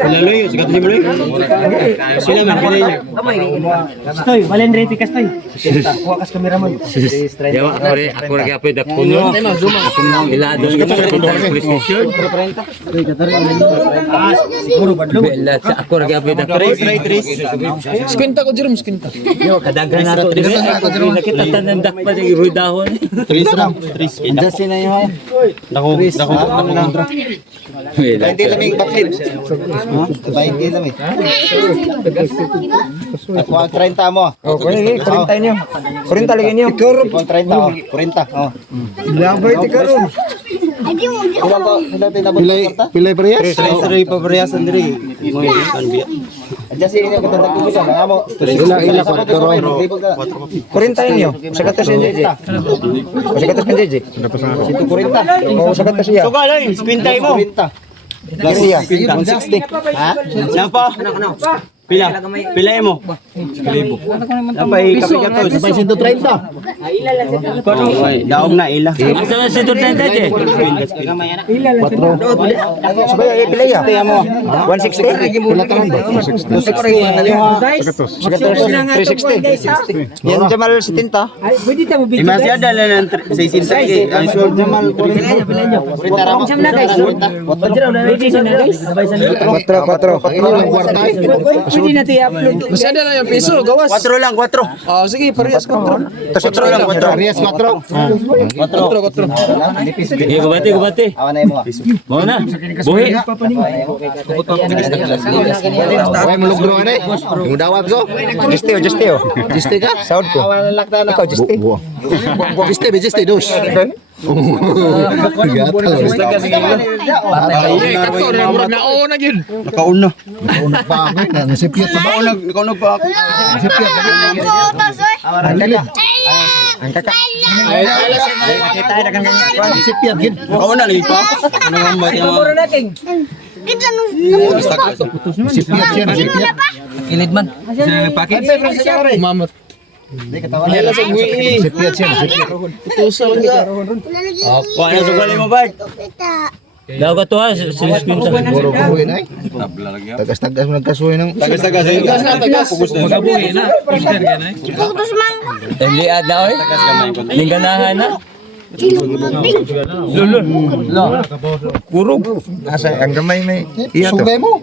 Laloy, sikat ni Maloy. Sila man pinay niya. Stoy, balen ready ka stoy. Kuha kas kameraman. Yawa ako rin, ako rin kapoy da puno. Ilado nga sa police station. Siguro badlo. Bela ako rin kapoy da trace. Skwenta ko, Jerome, skwenta. Yo, kadaghan na ito. Nakita tanan dakpa ng iroy dahon. Trace lang. Trace. Just na yun. Dako, dako, dako. Hindi lamig baklid. Ha? Hindi lamig. Ako ang 30 mo. Oh, kaya kurinta niyo. Kurinta lagi niyo. Ako ang 30 oh. 40. Oh. Labay ti karon. Ilan to? Ilan tinabot? Pilay, pilay parehas? Sari pa parehas andiri. Diyan si Ina kita nagkukusa. Mga mo. Ila ila kwatro. Kurinta niyo. Sagat ka si JJ. Sagat ka si JJ. Ito 40. Oh, sagat ka siya. Suka lang, spintay mo. 40. Plus siya. 160. Ha? Napa? Pila? Pila mo? Napay kape ka to. Sabay 130. Daog na ila. Asa na si Duterte je? Sabay ay pila ya. mo. 160. Pila ka ba? 260. Sagat ka 360. Yan Jamal 70. Imasyada na ng 660 kay ang short Jamal. 40 ramo. 4 4 Masyado na yung piso, gawas. 4 lang, 4. Oh, sige, parehas ko. 4 lang, 4. Parehas 4. Kwatro, kwatro. Sige, gubati, gubati. Awan na mo. Mo na. Buhi. Ay, mulugro na eh. Yung dawat ko. Justeo, Justeo. Jiste ka? Sound ko. Awan na lakta na. Ikaw, Juste. Jiste, be jiste, dos. Nauna yun. Nakauna. Nakauna pa ako. Nasipiyat na ba? Nakauna pa ako. Nasipiyat na ba? Ang kaka. Nakita na kang Nasipiyat gid. Kauna lagi pa. Ano ang ba yung Nasipiyat siya. Nasipiyat. Mamot. Na. Siya. Ka. Kuha na sugali mo ba? Daw ka to ha, sinis pinta. Puro kuhuin ay. Tagas-tagas mo nagkasuhin ng... Tagas-tagas. Tagas na, tagas. Magabuhi na. Liad na oy. Lingganahan na. Lulul. Kurog. Asa ang gamay may iya to. Sugay mo.